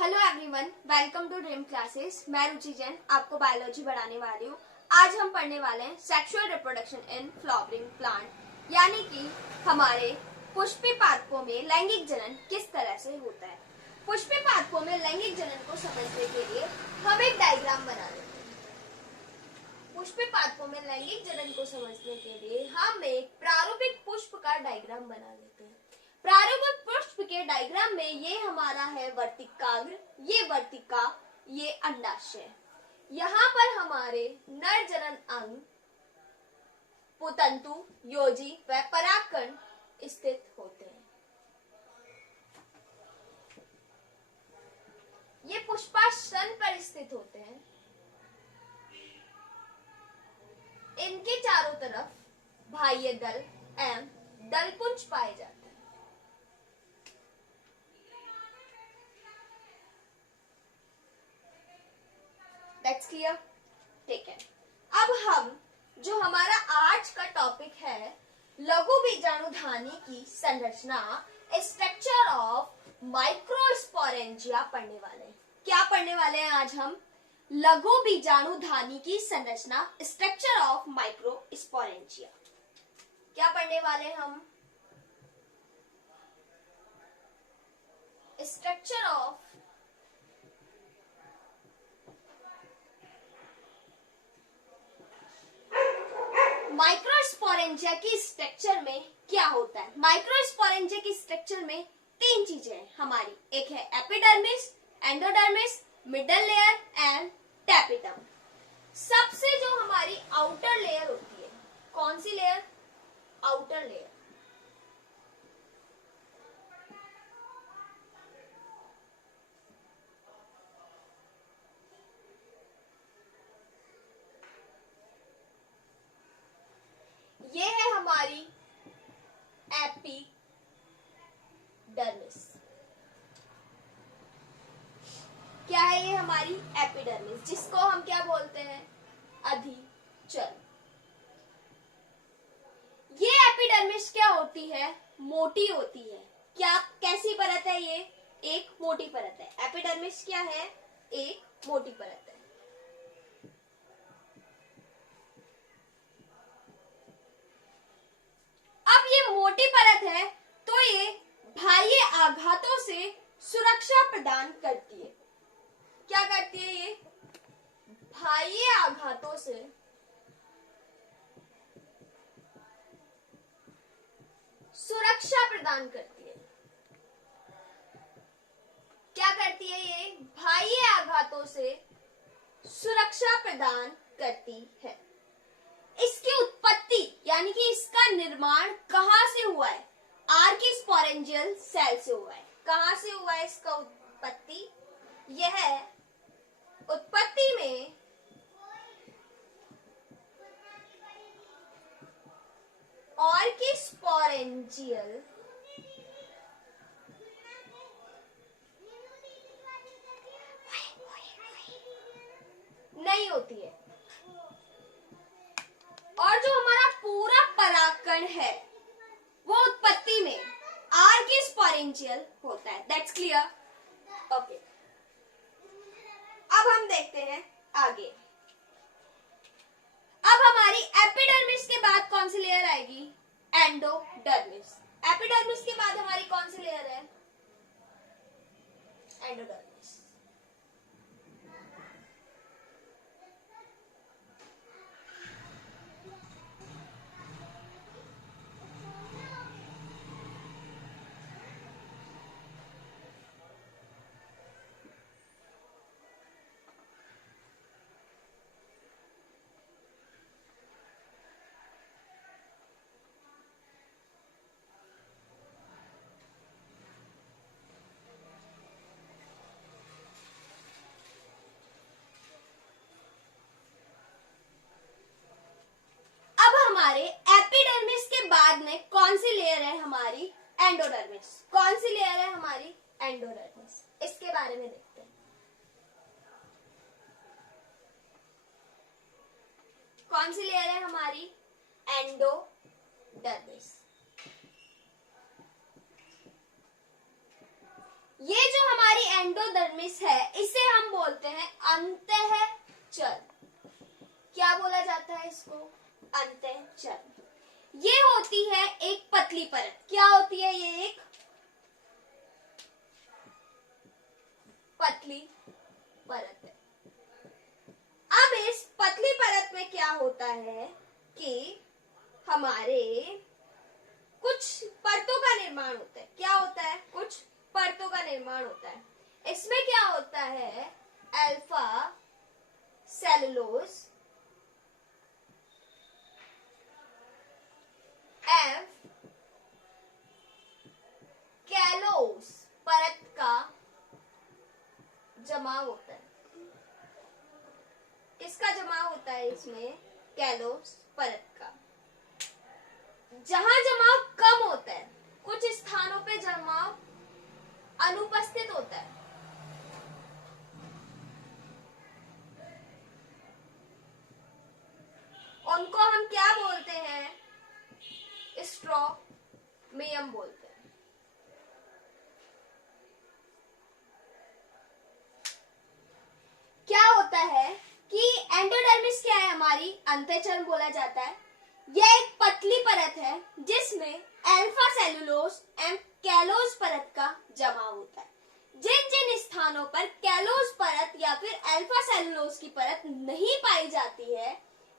Hello everyone, welcome to dream classes. मैं रुचि जैन आपको biology पढ़ाने वाली हूँ। आज हम पढ़ने वाले हैं sexual reproduction in flowering plant, यानी कि हमारे पुष्पी पादपों में लैंगिक जनन किस तरह से होता है। पुष्पी पादपों में लैंगिक जनन को समझने के लिए हम एक डायग्राम बना लेते हैं। पुष्पी पादपों में लैंगिक जनन को समझने के लिए हम एक प्रारूपिक पुष्प का डायग्राम बना लेते हैं। प्रारूपिक पुष्प के डायग्राम में ये हमारा है वर्तिकाग्र, ये वर्तिका, ये अंडाशय। यहाँ पर हमारे नर जनन अंग, पुतंतु, योजी व परागकण स्थित होते हैं। ये पुष्पासन पर स्थित होते हैं। इनके चारों तरफ बाह्य दल एवं दलपुंज पाए जाते हैं। That's clear? ठीक है। अब हम जो हमारा आज का टॉपिक है लघु बीजाणुधानी की संरचना, स्ट्रक्चर ऑफ माइक्रोस्पोरेंजिया पढ़ने वाले हैं। क्या पढ़ने वाले हैं आज हम? लघु बीजाणुधानी की संरचना, स्ट्रक्चर ऑफ माइक्रोस्पोरेंजिया। क्या पढ़ने वाले हैं हम? स्ट्रक्चर ऑफ माइक्रोस्पोरेंजिया की स्ट्रक्चर में क्या होता है? माइक्रोस्पोरेंजिया की स्ट्रक्चर में तीन चीजें हैं हमारी। एक है epidermis, endodermis, middle layer and tapetum. सबसे जो हमारी आउटर लेयर होती है, कौन सी लेयर? Outer layer. ये है हमारी एपिडर्मिस। क्या है ये हमारी एपिडर्मिस, जिसको हम क्या बोलते हैं? अधिचर्म। ये एपिडर्मिस क्या होती है? मोटी होती है। क्या कैसी परत है ये? एक मोटी परत है। एपिडर्मिस क्या है? एक मोटी परत है। अब ये मोटी परत है तो ये बाह्य आघातों से सुरक्षा प्रदान करती है। क्या करती है ये? बाह्य आघातों से सुरक्षा प्रदान करती है। क्या करती है ये? बाह्य आघातों से सुरक्षा प्रदान करती है। इसकी उत्पत्ति यानी कि इसका निर्माण कहां से हुआ है? आर्किस्पोरेंजियल सेल से हुआ है। कहां से हुआ है इसका उत्पत्ति? यह उत्पत्ति में आर्किस्पोरेंजियल नहीं होती है। और जो हमारा पूरा परागकण है वो उत्पत्ति में आर्किस्पोरेंजियल होता है। That's clear? ओके। अब हम देखते हैं आगे। अब हमारी एपिडर्मिस के बाद कौन सी लेयर आएगी? एंडोडर्मिस। एपिडर्मिस के बाद हमारी कौन सी लेयर है? एंडोडर्मिस। हमारे एपिडर्मिस के बाद में कौन सी लेयर है हमारी? एंडोडर्मिस। कौन सी लेयर है हमारी? एंडोडर्मिस। इसके बारे में देखते हैं। कौन सी लेयर है हमारी? एंडोडर्मिस। ये जो हमारी एंडो एंडोडर्मिस है इसे हम बोलते हैं अंतःचल। क्या बोला जाता है इसको? अंतःचल। ये होती है एक पतली परत। क्या होती है ये? एक पतली परत है। अब इस पतली परत में क्या होता है कि हमारे कुछ परतों का निर्माण होता है। क्या होता है? कुछ परतों का निर्माण होता है। इसमें क्या होता है? अल्फा सेलुलोज, एफ कैलोस परत का जमाव होता है। किसका जमाव होता है इसमें? कैलोस परत का। जहां जमाव कम होता है, कुछ स्थानों पे जमाव अनुपस्थित होता है, उनको हम क्या बोलते हैं? स्ट्रोमियम बोलते हैं। क्या होता है कि एंडोडर्मिस क्या है? हमारी अंतःचल बोला जाता है। यह एक पतली परत है जिसमें अल्फा सेलुलोज एंड कैलोस परत का जमाव होता है। जिन जिन स्थानों पर कैलोस परत या फिर अल्फा सेलुलोज की परत नहीं पाई जाती है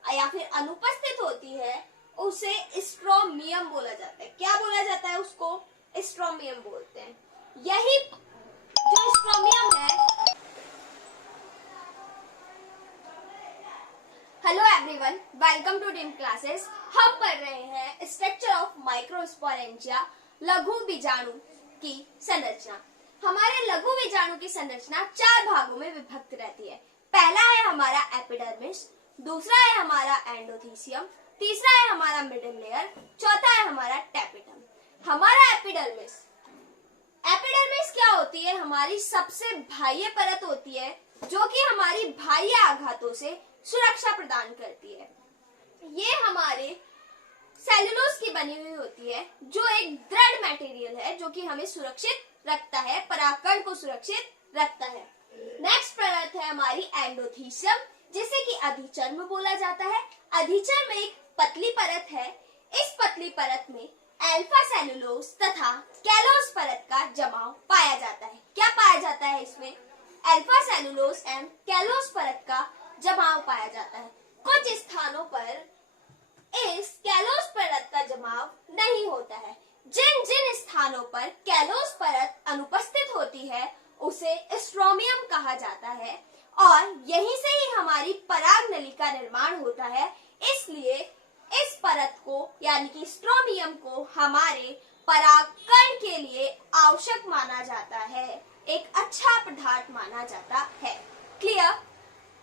या फिर अनुपस्थित होती है, उसे स्ट्रोमियम बोला जाता है। क्या बोला जाता है उसको? स्ट्रोमियम बोलते हैं। यही जो स्ट्रोमियम है। Hello everyone, welcome to dream classes. हम पढ़ रहे हैं स्ट्रक्चर ऑफ माइक्रोस्पोरेंजिया, लघु बीजाणु की संरचना। हमारे लघु बीजाणु की संरचना 4 भागों में विभक्त रहती है। पहला है हमारा एपिडर्मिस, दूसरा है हमारा एंडोथीसियम, तीसरा है हमारा मिडिल लेयर, चौथा है हमारा टैपिटम। हमारा एपिडर्मिस क्या होती है? हमारी सबसे बाह्य परत होती है जो कि हमारी बाह्य आघातों से सुरक्षा प्रदान करती है। ये हमारे सेलुलोज की बनी हुई होती है जो एक दृढ़ मटेरियल है जो कि हमें सुरक्षित रखता है, परागकण को सुरक्षित रखता है। नेक्स्ट परत है हमारी एंडोथीसियम, जिसे कि अधिचर्म बोला जाता है। अधिचर्म एक पतली परत है। इस पतली परत में अल्फा सेलुलोज तथा कैलोस परत का जमाव पाया जाता है। क्या पाया जाता है इसमें? अल्फा सेलुलोज एंड कैलोस परत का जमाव पाया जाता है। कुछ स्थानों पर इस कैलोस परत का जमाव नहीं होता है। जिन जिन स्थानों पर कैलोस परत अनुपस्थित होती है उसे स्ट्रोमियम कहा जाता है और यहीं से ही हमारी पराग नली का निर्माण होता है। इसलिए इस परत को यानी कि स्ट्रोमियम को हमारे परागकण के लिए आवश्यक माना जाता है, एक अच्छा पदार्थ माना जाता है। क्लियर?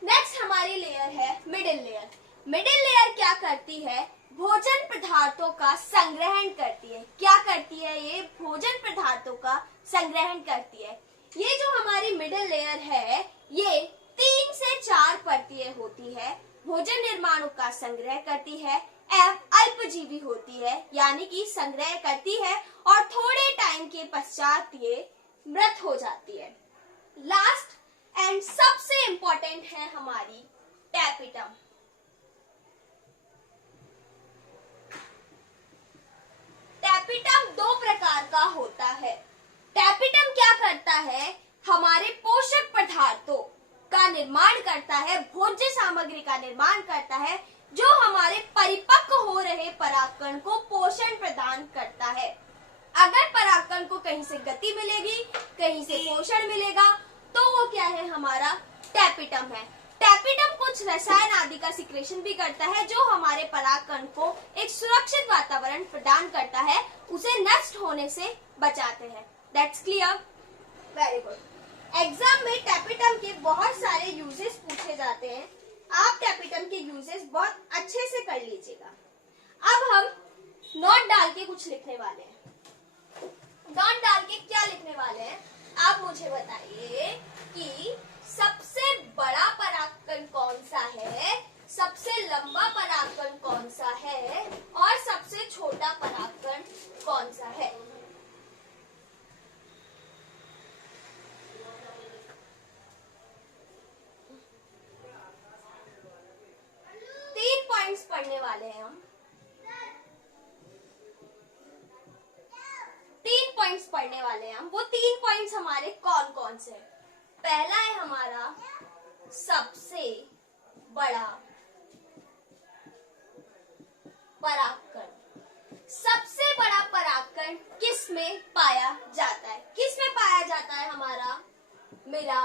नेक्स्ट हमारी लेयर है मिडिल लेयर। मिडिल लेयर क्या करती है? भोजन पदार्थों का संग्रहण करती है। क्या करती है ये? भोजन पदार्थों का संग्रहण करती है। ये जो हमारी मिडिल लेयर है ये 3 से 4 परतें होती है। भोजन निर्माणों का संग्रह करती है एवं अल्पजीवी होती है, यानी कि संग्रह करती है और थोड़े टाइम के पश्चात ये मृत हो जाती है। लास्ट एंड सबसे इंपॉर्टेंट है हमारी टैपिटम। टैपिटम 2 प्रकार का होता है। टैपिटम क्या करता है? हमारे पोषक पदार्थों का निर्माण करता है, भोज्य सामग्री का निर्माण करता है जो हमारे परिपक्व हो रहे परागकण को पोषण प्रदान करता है। अगर परागकण को कहीं से गति मिलेगी, कहीं से पोषण मिलेगा, तो वो क्या है? हमारा टैपिटम है। टैपिटम कुछ रसायन आदि का सिक्रेशन भी करता है जो हमारे परागकण को एक सुरक्षित वातावरण प्रदान करता है, उसे नष्ट होने से बचाते हैं। That's clear? Very good. Exam में टैपिटम के बहुत सारे यूजेस पूछे जाते हैं। आप टैपिटम के यूजेस बहुत अच्छे से कर लीजिएगा। अब हम नोट डाल के कुछ लिखने वाले हैं। नोट डाल के क्या लिखने वाले हैं? आप मुझे बताइए कि सबसे बड़ा परागकण कौन सा है, सबसे लंबा परागकण कौन सा है और सबसे छोटा परागकण कौन सा है। पॉइंट्स पढ़ने वाले हैं हम, वो 3 पॉइंट्स हमारे कौन कौन से हैं? पहला है हमारा सबसे बड़ा परागकण। सबसे बड़ा परागकण किस में पाया जाता है? किस में पाया जाता है? हमारा मिराबिल्स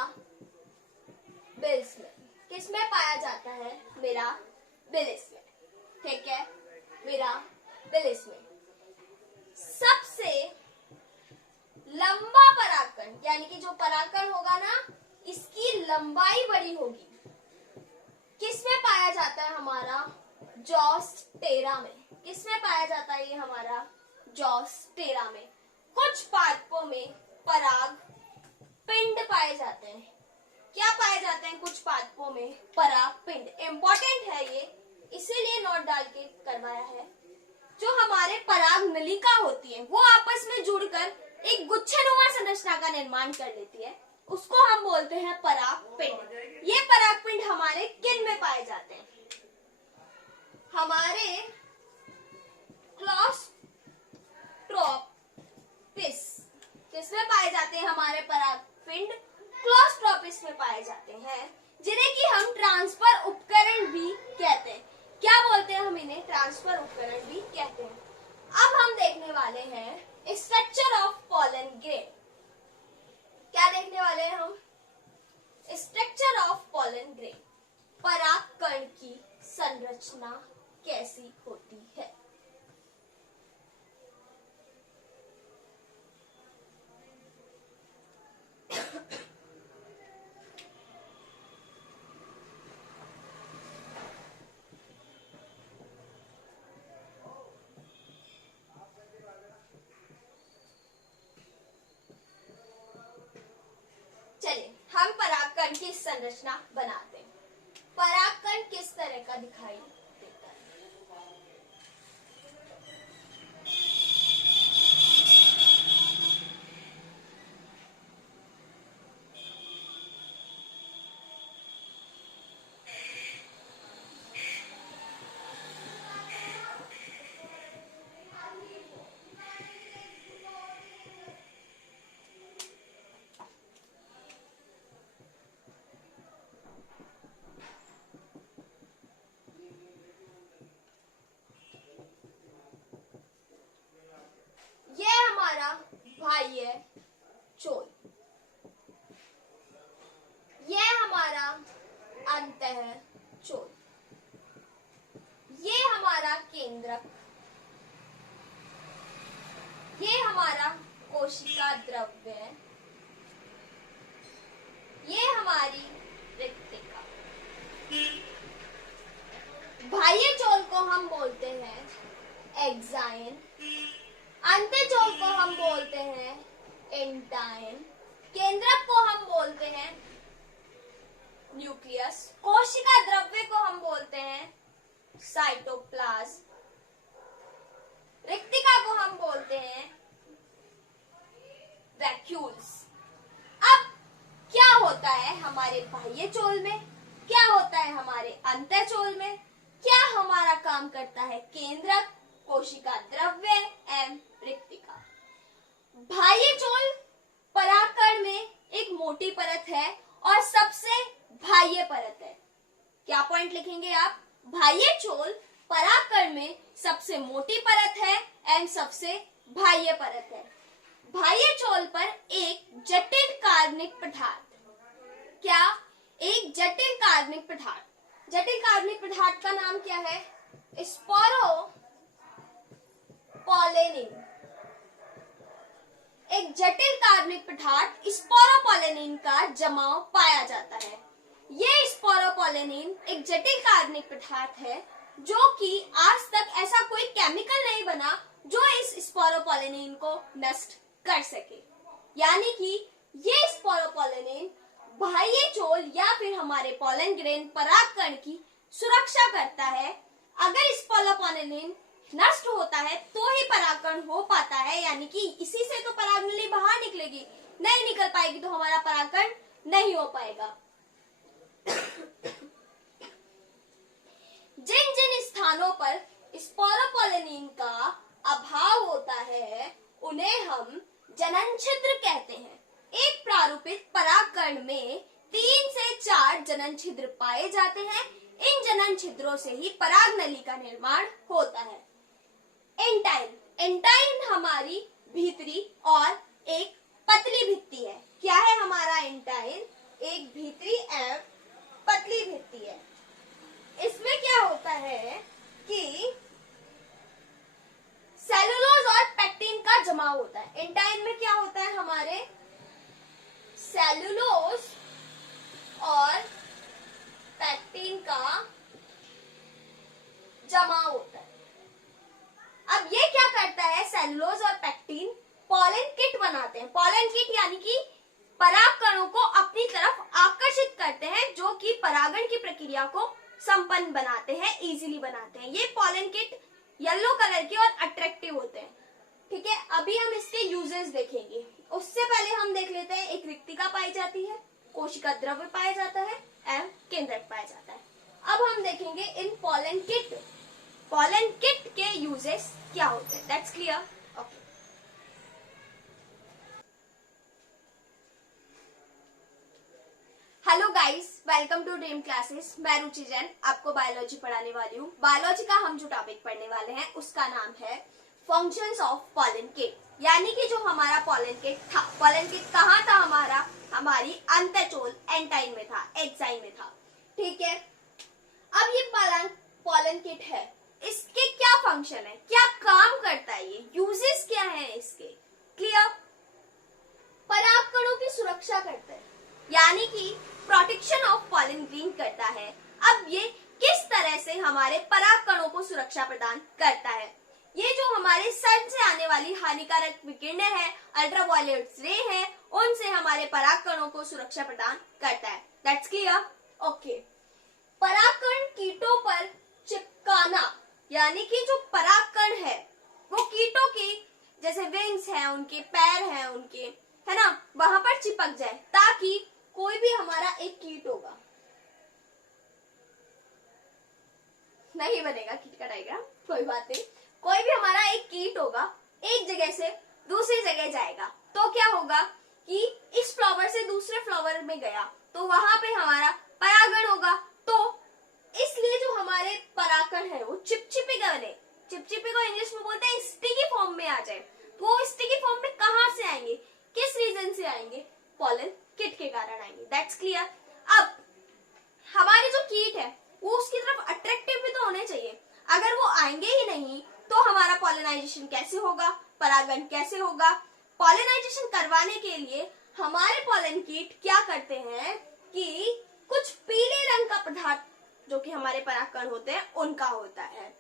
में। किस में पाया जाता है? मिराबिलिस में। ठीक है, मिराबिलिस में। सबसे लंबा परागकण, यानी कि जो परागकण होगा ना, इसकी लंबाई बड़ी होगी, किस में पाया जाता है? हमारा जोस्टेरा में। किस में पाया जाता है ये? हमारा जोस्टेरा में। कुछ पादपों में पराग पिंड पाए जाते हैं। क्या पाए जाते हैं कुछ पादपों में? पराग पिंड। इंपॉर्टेंट है ये, इसीलिए नोट डाल के करवाया है। जो हमारे पराग नलिका होती है वो आपस में जुड़कर एक गुच्छेनुमा संरचना का निर्माण कर लेती है, उसको हम बोलते हैं पराग पिंड। ये पराग पिंड हमारे किन में पाए जाते हैं? हमारे क्लॉस्ट्रोपिस। किसमें पाए जाते हैं हमारे पराग पिंड? क्लॉस्ट्रोपिस में पाए जाते हैं, जिन्हें कि हम ट्रांसफर उपकरण भी कहते हैं। क्या बोलते हैं हम इन्हें? ट्रांसफर उपकरण भी कहते हैं। अब हम देखने वाले हैं स्ट्रक्चर ऑफ पॉलन ग्रेन। क्या देखने वाले हैं हम? Structure of pollen grain. परागकण की संरचना कैसी होती है? चलिए हम परागकण की संरचना बनाते हैं। परागकण किस तरह का दिखाई देता है? बाह्य चोल, यह हमारा अंतः चोल, ये हमारा केंद्रक, ये हमारा कोशिका द्रव्य, ये हमारी रिक्तिका। बाह्य चोल को हम बोलते हैं एक्साइन, अंतःचोल को हम बोलते हैं इंटाइन, केंद्रक को हम बोलते हैं न्यूक्लियस, कोशिका द्रव्य को हम बोलते हैं साइटोप्लाज्म, रिक्तिका को हम बोलते हैं वैक्यूल्स। अब क्या होता है हमारे बाह्य चोल में, क्या होता है हमारे अंतःचोल में, क्या हमारा काम करता है केंद्रक, कोशिका द्रव्य एवं रिक्तिका। बाह्य चोल परागकण में एक मोटी परत है और सबसे बाह्य परत है। क्या पॉइंट लिखेंगे आप? बाह्य चोल परागकण में सबसे मोटी परत है एवं सबसे बाह्य परत है। बाह्य चोल पर एक जटिल कार्बनिक पदार्थ, क्या? एक जटिल कार्बनिक पदार्थ। जटिल कार्बनिक पदार्थ का नाम क्या है? स्पोरोपोलेनिन। एक जटिल कार्बनिक पदार्थ स्पोरोपोलेनिन का जमाव पाया जाता है। ये स्पोरोपोलेनिन एक जटिल कार्बनिक पदार्थ है जो कि आज तक ऐसा कोई केमिकल नहीं बना जो इस स्पोरोपोलेनिन को नष्ट कर सके। यानी कि ये स्पोरोपोलेनिन बाह्य चोल या फिर हमारे पॉलन ग्रेन परागकण की सुरक्षा करता है। अगर स्पोरोपोलेनिन नष्ट होता है तो ही परागकण हो पाता है, यानी कि इसी से तो परागनली बाहर निकलेगी, नहीं निकल पाएगी तो हमारा परागकण नहीं हो पाएगा। जिन जिन स्थानों पर स्पोरोपोलेनिन का अभाव होता है उन्हें हम जनन छिद्र कहते हैं। एक प्रारूपित परागकण में 3 से 4 जनन छिद्र पाए जाते हैं। इन जनन छिद्रों से ही पराग नली का निर्माण होता है। एंटाइन, एंटाइन हमारी भीतरी और एक पतली भित्ति है। क्या है हमारा एंटाइन? एक भीतरी एवं पतली भित्ति है। इसमें क्या होता है कि सेलुलोज और पेक्टिन का जमाव होता है। एंटाइन में क्या होता है? हमारे सेलुलोज और पेक्टिन का जमाव होता है। अब ये क्या करता है? सेलुलोज और पेक्टिन पॉलन किट बनाते हैं। पॉलन किट यानी कि पराग कणों को अपनी तरफ आकर्षित करते हैं, जो कि परागण की प्रक्रिया को संपन्न बनाते हैं, इजीली बनाते हैं। ये पॉलन किट येलो कलर के और अट्रैक्टिव होते हैं। ठीक है, अभी हम इसके यूजेस देखेंगे। उससे पहले हम देख लेते हैं, एक रिक्तिका पाई जाती है, कोशिका द्रव्य पाया जाता है एवं केंद्रक पाया जाता है। अब हम देखेंगे इन पॉलन किट के यूजेस क्या होते हैं। That's clear? Okay. Hello guys, welcome to dream classes. मैं रुचि जैन आपको बायोलॉजी पढ़ाने वाली हूँ। बायोलॉजी का हम जो टॉपिक पढ़ने वाले हैं उसका नाम है फंक्शंस ऑफ पॉलन किट, यानी कि जो हमारा पॉलन किट था, पॉलन किट कहाँ था हमारा? हमारी अंतःचोल एंटाइन में था, एक्साइन में था। ठीक है, अब ये पॉलन किट है, इसके क्या फंक्शन है, क्या काम करता है, ये यूजेस क्या है इसके? क्लियर? परागकणों की सुरक्षा करता है, यानी कि प्रोटेक्शन ऑफ पॉलन ग्रेन करता है। अब ये किस तरह से हमारे परागकणों को सुरक्षा प्रदान करता है? ये जो हमारे सन से आने वाली हानिकारक विकिरणें हैं, अल्ट्रावायलेट रे है, उनसे हमारे परागकणों को सुरक्षा प्रदान करता है। That's clear? ओके। परागकण कीटों पर चिपकाना, यानी कि जो परागकण है वो कीटों की जैसे विंग्स हैं, उनके पैर हैं, उनके है ना, वहां पर चिपक जाए, ताकि कोई भी हमारा एक कीट होगा, नहीं बनेगा कीट का डायग्राम, कोई बात नहीं, कोई भी हमारा एक कीट होगा, एक जगह से दूसरी जगह जाएगा, तो क्या होगा कि इस फ्लावर से दूसरे फ्लावर में गया तो वहां पे हमारा परागण होगा। तो इसलिए जो हमारे परागकण है वो चिपचिपे बने, चिपचिपे को इंग्लिश में बोलते हैं स्टिकी फॉर्म में आ जाए। तो वो स्टिकी फॉर्म में कहां से आएंगे, किस रीजन से आएंगे? पॉलन किट के कारण आएंगे। That's clear? अब हमारे जो कीट है वो उसकी तरफ अट्रैक्टिव भी तो होने चाहिए। अगर वो आएंगे ही नहीं तो हमारा पॉलिनाइजेशन कैसे होगा, परागण कैसे होगा? पॉलिनाइजेशन करवाने के लिए हमारे पॉलन कीट क्या करते हैं कि कुछ पीले रंग का पदार्थ जो कि हमारे परागकण होते हैं उनका होता है,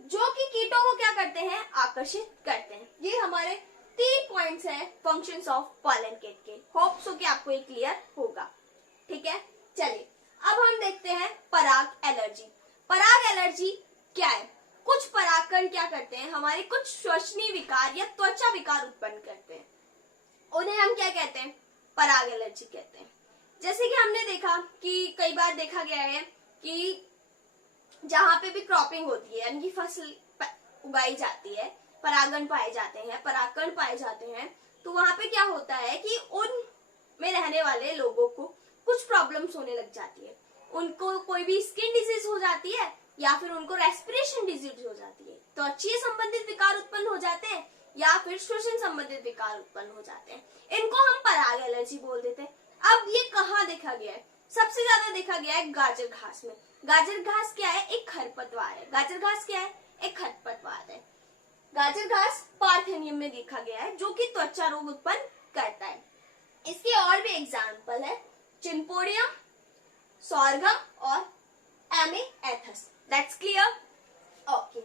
जो कि कीटों को क्या करते हैं? आकर्षित करते हैं। ये हमारे 3 पॉइंट्स हैं फंक्शंस ऑफ पॉलन किट के। होप सो कि आपको ये क्लियर होगा। ठीक है, चलिए अब हम देखते हैं पराग एलर्जी। पराग एलर्जी क्या है? कुछ परागकण क्या करते हैं? हमारे कुछ श्वसनीय विकार या त्वचा विकार उत्पन्न करते हैं, उन्हें हम क्या कहते हैं? पराग एलर्जी कहते हैं। जैसे कि हमने देखा कि कई बार देखा गया है कि जहां पे भी क्रॉपिंग होती है, यानी कि फसल उगाई जाती है, परागण पाए जाते हैं, परागकण पाए जाते हैं, तो वहां पे क्या होता है कि उन में रहने वाले लोगों को कुछ प्रॉब्लम्स होने लग जाती है। उनको कोई भी स्किन डिजीज हो जाती है या फिर उनको रेस्पिरेशन डिजीज हो जाती है, तो त्वचा संबंधित विकार उत्पन्न हो जाते हैं या फिर श्वसन संबंधित विकार उत्पन्न हो जाते हैं। इनको हम पराग एलर्जी बोल देते हैं। अब ये कहाँ देखा गया है? सबसे ज्यादा देखा गया है गाजर घास में। गाजर घास क्या है? एक खरपतवार है। गाजर घास क्या है? एक खरपतवार है। गाजर घास पार्थेनियम में देखा गया है, जो कि त्वचा रोग उत्पन्न करता है। इसके और भी एग्जाम्पल है, चिनपोडियम, सोरगम और एमेथस। That's clear? ओके।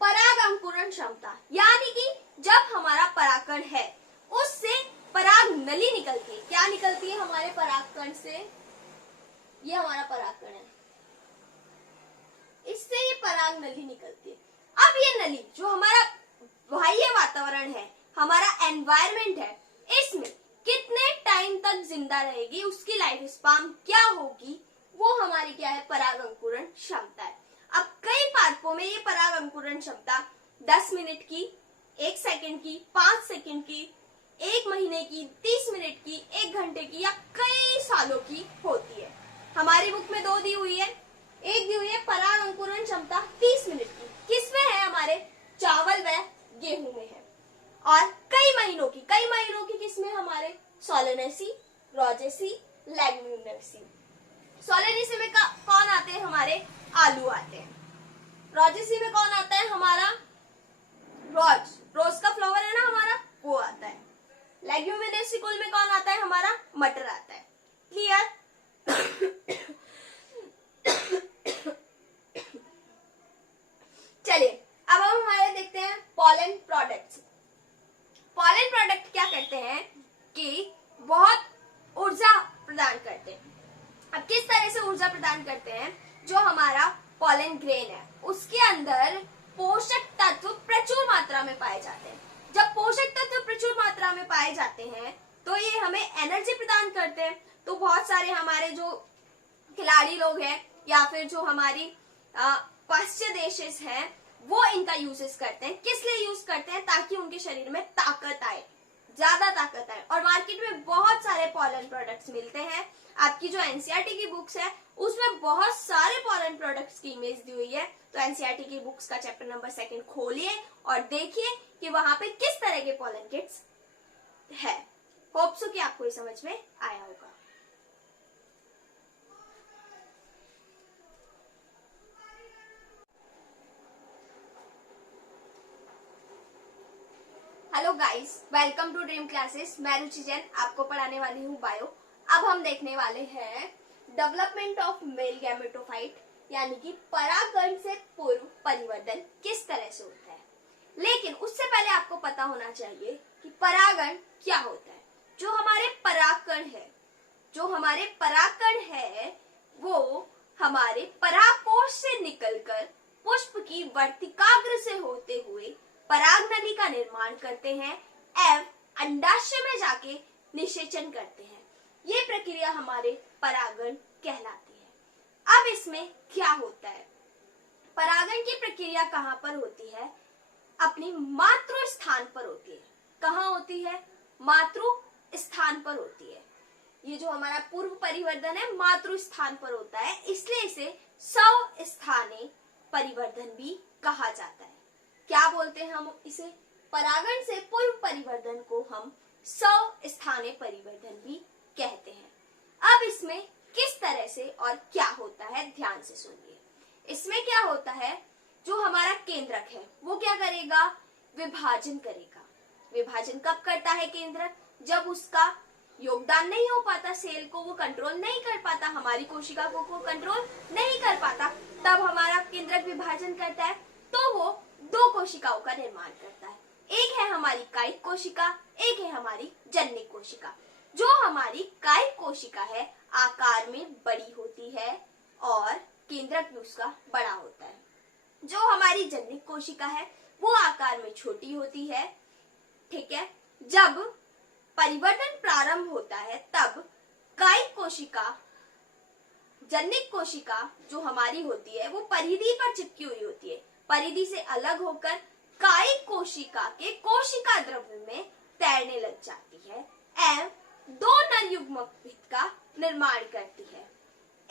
पराग अंकुरण क्षमता, यानी कि जब हमारा परागकण है उससे पराग नली निकलती है। क्या निकलती है हमारे परागकण से? ये हमारा परागकण है, इससे ये पराग नली निकलती है। अब ये नली जो हमारा बाह्य वातावरण है, हमारा एनवायरमेंट है, इसमें कितने टाइम तक जिंदा रहेगी, उसकी लाइफ स्पान क्या होगी, वो हमारी क्या है? पराग अंकुरण क्षमता है। अब कई पादपों में ये पराग अंकुरण क्षमता 10 मिनट की, 1 सेकंड की, 5 सेकंड की 1 महीने की, 30 मिनट की, 1 घंटे की या कई सालों की होती है। हमारी बुक में 2 दी हुई है। एक दी हुई है पराग अंकुरण क्षमता 30 मिनट की, किसमें है? हमारे चावल व गेहूं में है। और कई महीनों की किसमें? हमारे सोलेनेसी, रोजेसी, लेग्यूमिनेसी। सोलेनेसी में कौन आते हैं? हमारे आलू आते हैं। रोजेसी में कौन आता है? हमारा रोज का फ्लावर है ना हमारा, वो आता है। लेग्यूमिनेसी कुल में कौन आता है? हमारा मटर आता है। क्लियर? चलिए अब हम हमारे देखते हैं पॉलन प्रोडक्ट्स। पॉलन प्रोडक्ट क्या करते हैं कि बहुत ऊर्जा प्रदान करते हैं। अब किस तरह से ऊर्जा प्रदान करते हैं? जो हमारा पॉलन ग्रेन है उसके अंदर पोषक तत्व प्रचुर मात्रा में पाए जाते हैं। जब पोषक तत्व प्रचुर मात्रा में पाए जाते हैं तो ये हमें एनर्जी प्रदान करते हैं। तो बहुत सारे हमारे जो खिलाड़ी लोग हैं या फिर जो हमारी पाश्चात्य देश हैं वो इनका यूजेस करते हैं। किस लिए यूज करते हैं? ताकि उनके शरीर में ताकत आए, ज्यादा ताकत आए। और मार्केट में बहुत सारे पॉलन प्रोडक्ट्स मिलते हैं। आपकी जो एनसीईआरटी की बुक्स है उसमें बहुत सारे पॉलन प्रोडक्ट्स की इमेज दी हुई है। तो एनसीईआरटी की बुक्स का चैप्टर नंबर 2 खोलिए और देखिए कि वहां पे किस तरह के पॉलन किट्स है। होप सो कि आपको ये समझ में आया होगा। Hello guys, welcome to dream classes. मैं रुचि जैन आपको पढ़ाने वाली हूँ बायो। अब हम देखने वाले हैं डेवलपमेंट ऑफ मेल गैमेटोफाइट, यानी कि परागकण से पूर्व परिवर्तन किस तरह से होता है। लेकिन उससे पहले आपको पता होना चाहिए कि परागण क्या होता है। जो हमारे परागकण है वो हमारे परागकोश से निकलकर पुष्प की वर्तिकाग्र से होते हुए पराग नली का निर्माण करते हैं एवं अंडाशय में जाके निषेचन करते हैं। ये प्रक्रिया हमारे परागण कहलाती है। अब इसमें क्या होता है? परागण की प्रक्रिया कहाँ पर होती है? अपनी मातृ स्थान पर होती है। कहाँ होती है? मातृ स्थान पर होती है। ये जो हमारा पूर्व परिवर्तन है मातृ स्थान पर होता है, इसलिए इसे स्वस्थाने परिवर्तन भी कहा जाता है। क्या बोलते हैं हम इसे? परागण से पूर्व परिवर्तन को हम स्वस्थाने परिवर्तन भी कहते हैं। अब इसमें किस तरह से और क्या होता है ध्यान से सुनिए। इसमें क्या होता है? जो हमारा केंद्रक है वो क्या करेगा? विभाजन करेगा। विभाजन कब करता है केंद्रक? जब उसका योगदान नहीं हो पाता, सेल को वो कंट्रोल नहीं कर पाता, हमारी कोशिका को कंट्रोल नहीं कर पाता, तब हमारा केंद्रक विभाजन करता है। तो वो 2 कोशिकाओं का निर्माण करता है। एक है हमारी कायिक कोशिका, एक है हमारी जननिक कोशिका। जो हमारी कायिक कोशिका है आकार में बड़ी होती है और केंद्रक भी उसका बड़ा होता है। जो हमारी जननिक कोशिका है वो आकार में छोटी होती है। ठीक है, जब परिवर्तन प्रारंभ होता है तब कायिक कोशिका, जननिक कोशिका जो हमारी होती है वो परिधि पर चिपकी हुई होती है। परिधि से अलग होकर कायिक कोशिका के कोशिका द्रव्य में तैरने लग जाती है एवं 2 नर युग्मक भित्त का निर्माण करती है।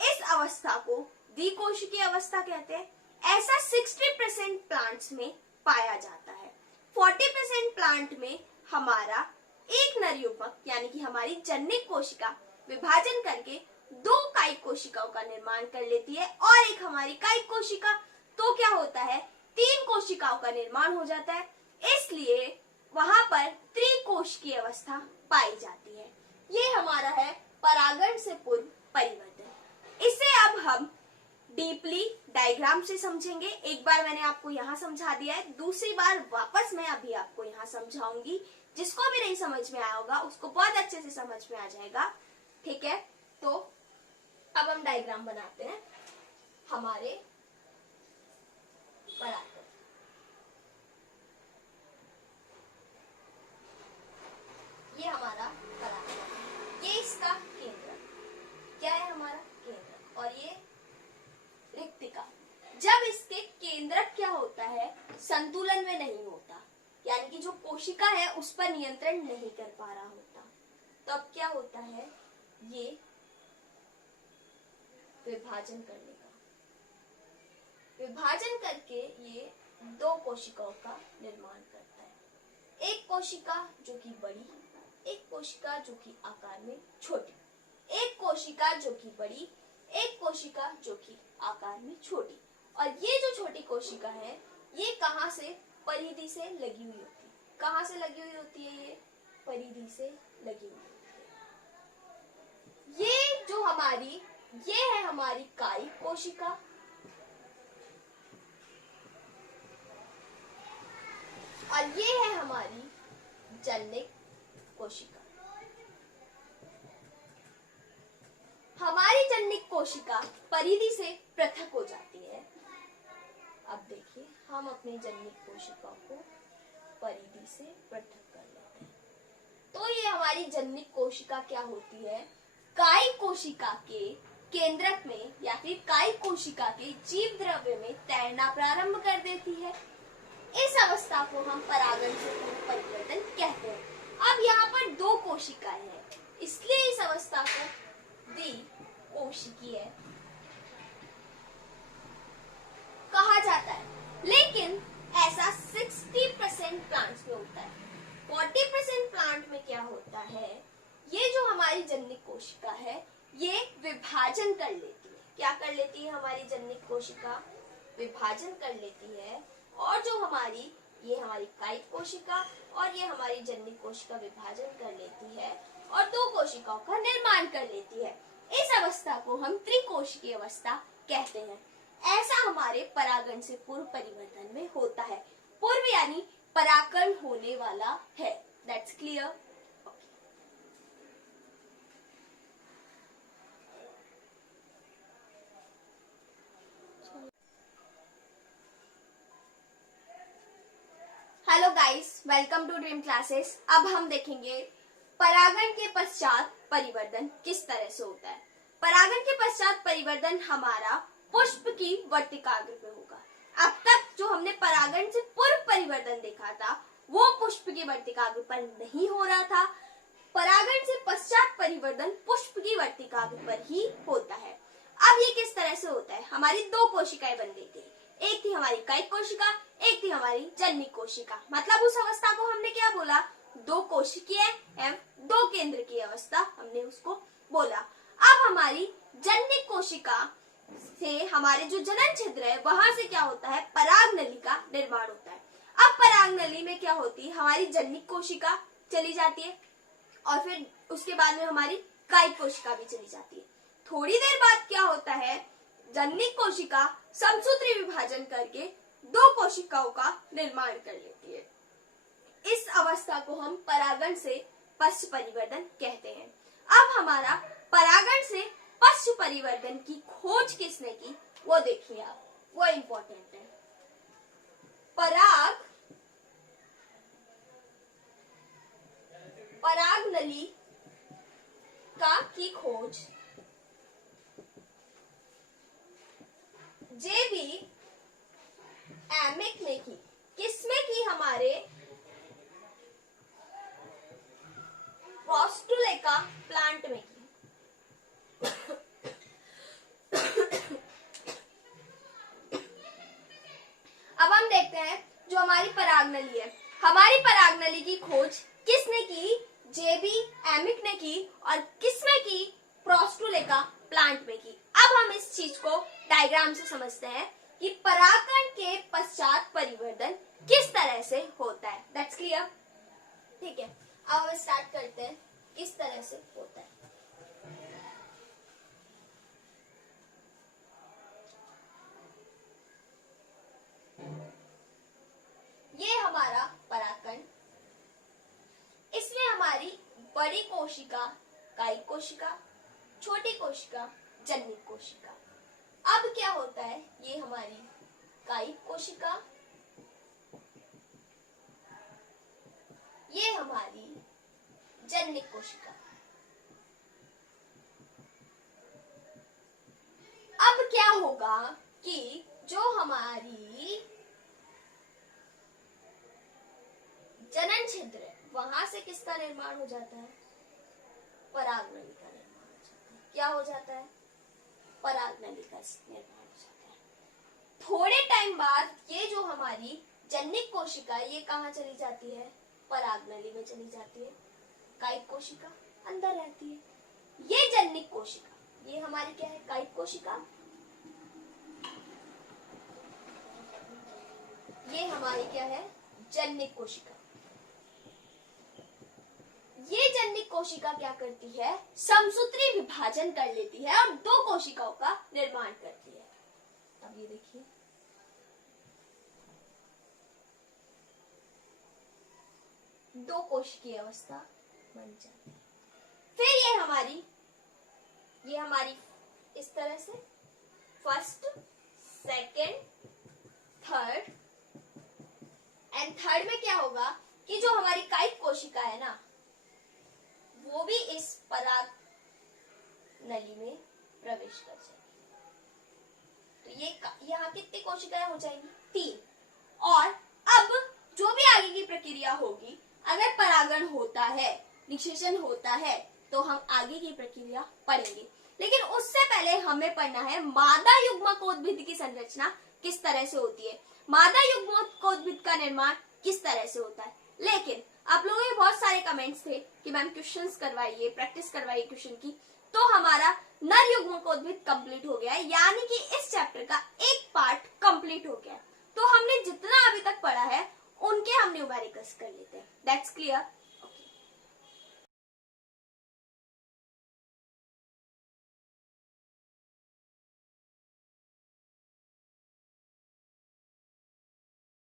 इस अवस्था को द्विकोशिकीय अवस्था कहते हैं। ऐसा 60% प्लांट्स में पाया जाता है। 40% प्लांट में हमारा एक नर युग्मक यानी कि हमारी जननिक कोशिका विभाजन करके 2 कायिक कोशिकाओं का निर्माण कर लेती है और एक हमारी कायिक कोशिका। तो क्या होता है? 3 कोशिकाओं का निर्माण हो जाता है। इसलिए वहां पर त्रिकोशिकीय अवस्था पाई जाती है। ये हमारा है परागण से पूर्व परिवर्तन। इसे अब हम डीपली डायग्राम से समझेंगे। एक बार मैंने आपको यहाँ समझा दिया है, दूसरी बार वापस मैं अभी आपको यहाँ समझाऊंगी। जिसको भी नहीं समझ में आया होगा उसको बहुत अच्छे से समझ में आ जाएगा। ठीक है, तो अब हम डायग्राम बनाते हैं हमारे परागण। ये हमारा परागण, ये इसका केंद्र क्या है? हमारा केंद्र। और ये रिक्तिका। जब इसके केंद्रक क्या होता है? संतुलन में नहीं होता, यानी कि जो कोशिका है उस पर नियंत्रण नहीं कर पा रहा होता, तो अब क्या होता है, ये विभाजन कर लेगा। विभाजन करके ये दो कोशिकाओं का निर्माण करता है। एक कोशिका जो कि बड़ी, एक कोशिका जो कि आकार में छोटी। एक कोशिका जो कि बड़ी, एक कोशिका जो कि आकार में छोटी। और ये जो छोटी कोशिका है ये कहाँ से, परिधि से लगी हुई होती है। कहाँ से लगी हुई होती है, ये परिधि से लगी हुई होती है। ये जो हमारी, ये है हमारी कायिक कोशिका, और ये है हमारी जनिक कोशिका। हमारी जनिक कोशिका परिधि से पृथक हो जाती है। अब देखिए हम अपनी जनिक कोशिका को परिधि से पृथक कर लेते हैं। तो ये हमारी जनिक कोशिका क्या होती है, कायिक कोशिका के केंद्रक में या फिर कायिक कोशिका के जीव द्रव्य में तैरना प्रारंभ कर देती है। इस अवस्था को हम परागण से पूर्व परिवर्तन कहते हैं। अब यहाँ पर दो कोशिकाएं हैं, इसलिए इस अवस्था को द्विकोशिकीय कहा जाता है। लेकिन ऐसा 60% प्लांट्स में होता है। 40% प्लांट में क्या होता है, ये जो हमारी जनिक कोशिका है ये विभाजन कर लेती है। क्या कर लेती है हमारी जनिक कोशिका, विभाजन कर लेती है। और जो हमारी, ये हमारी कायिक कोशिका और ये हमारी जनिक कोशिका विभाजन कर लेती है और दो कोशिकाओं का निर्माण कर लेती है। इस अवस्था को हम त्रिकोशिकीय अवस्था कहते हैं। ऐसा हमारे परागण से पूर्व परिवर्तन में होता है। पूर्व यानी परागण होने वाला है। That's clear. Hello guys, welcome to dream classes. अब हम देखेंगे परागण के पश्चात परिवर्तन किस तरह से होता है। परागण के पश्चात परिवर्तन हमारा पुष्प की वर्तिकाग्र पे होगा। अब तक जो हमने परागण से पूर्व परिवर्तन देखा था वो पुष्प की वर्तिकाग्र पर नहीं हो रहा था। परागण से पश्चात परिवर्तन पुष्प की वर्तिकाग्र पर ही होता है। अब ये किस तरह से होता है, हमारी दो कोशिकाएं बन गई थी। एक थी हमारी कायिक कोशिका, एक थी हमारी जनिक कोशिका। मतलब उस अवस्था को हमने क्या बोला, दो कोशिकीय एवं दो केंद्र की अवस्था हमने उसको बोला। अब हमारी जनिक कोशिका से हमारे जो जनन छिद्र है वहां से क्या होता है, पराग नली का निर्माण होता है। अब पराग नली में क्या होती है, हमारी जनिक कोशिका चली जाती है और फिर उसके बाद में हमारी कायिक कोशिका भी चली जाती है। थोड़ी देर बाद क्या होता है, जनिक कोशिका समसूत्री विभाजन करके दो कोशिकाओं का निर्माण कर लेती है। इस अवस्था को हम परागण से पश्च परिवर्तन कहते हैं। अब हमारा परागण से पश्च परिवर्तन की खोज किसने की वो देखिए आप, वो इम्पोर्टेंट है। पराग नली का की खोज जेबी एमिक ने की। किसमें की, हमारे पोस्टुलेका प्लांट में की। अब हम देखते हैं जो हमारी परागनली है, हमारी परागनली की खोज किसने की, जेबी एमिक ने की। और किसमें की, पोस्टुलेका प्लांट में की। अब हम इस चीज को डायग्राम से समझते हैं कि परागण के पश्चात परिवर्तन किस तरह से होता है। दैट्स क्लियर, ठीक है। अब हम स्टार्ट करते हैं किस तरह से होता है। ये हमारा परागण, इसमें हमारी बड़ी कोशिका कायिक कोशिका, छोटी कोशिका जनिक कोशिका। अब क्या होता है, ये हमारी कायिक कोशिका, ये हमारी जनिक कोशिका। अब क्या होगा कि जो हमारी जनन छिद्र है, वहां से किसका निर्माण हो जाता है? परागनली का निर्माण हो जाता है। क्या हो जाता है? परागनली का निर्माण हो जाता है। थोड़े टाइम बाद ये जो हमारी जननिक कोशिका ये कहाँ चली जाती है? परागनली में चली जाती है। कायिक कोशिका अंदर रहती है। ये जननिक कोशिका, ये हमारी क्या है? कायिक कोशिका। ये हमारी क्या है? जननिक कोशिका। ये जननिक कोशिका क्या करती है? समसूत्री विभाजन कर लेती है और दो कोशिकाओं का निर्माण करती है। अब ये देखिए, दो कोशिकीय अवस्था बन जाती है। फिर ये हमारी इस तरह से first, second, third, and third में क्या होगा कि जो हमारी कायिक कोशिका है ना, वो भी इस पराग नली में प्रवेश कर जाएगी। तो ये यहाँ कितनी कोशिकाएं हो जाएंगी? 3। और अब जो भी आगे की प्रक्रिया होगी, अगर परागण होता है, निषेचन होता है, तो हम आगे की प्रक्रिया पढ़ेंगे। लेकिन उससे पहले हमें पढ़ना है मादा युग्मकोद्भिद की संरचना किस तरह से होती है, मादा युग्मकोद्भिद का निर्माण किस तरह से होता है। लेकिन आप लोगों के बहुत सारे कमेंट्स थे कि मैम क्वेश्चंस करवाइए, प्रैक्टिस करवाइए क्वेश्चन की। तो हमारा नर युग्मकोद्भिद कंप्लीट हो गया है, यानी कि इस चैप्टर का एक पार्ट कंप्लीट हो गया है। तो हमने जितना अभी तक पढ़ा है उनके हम न्यूमेरिकल्स कर लेते हैं। That's clear.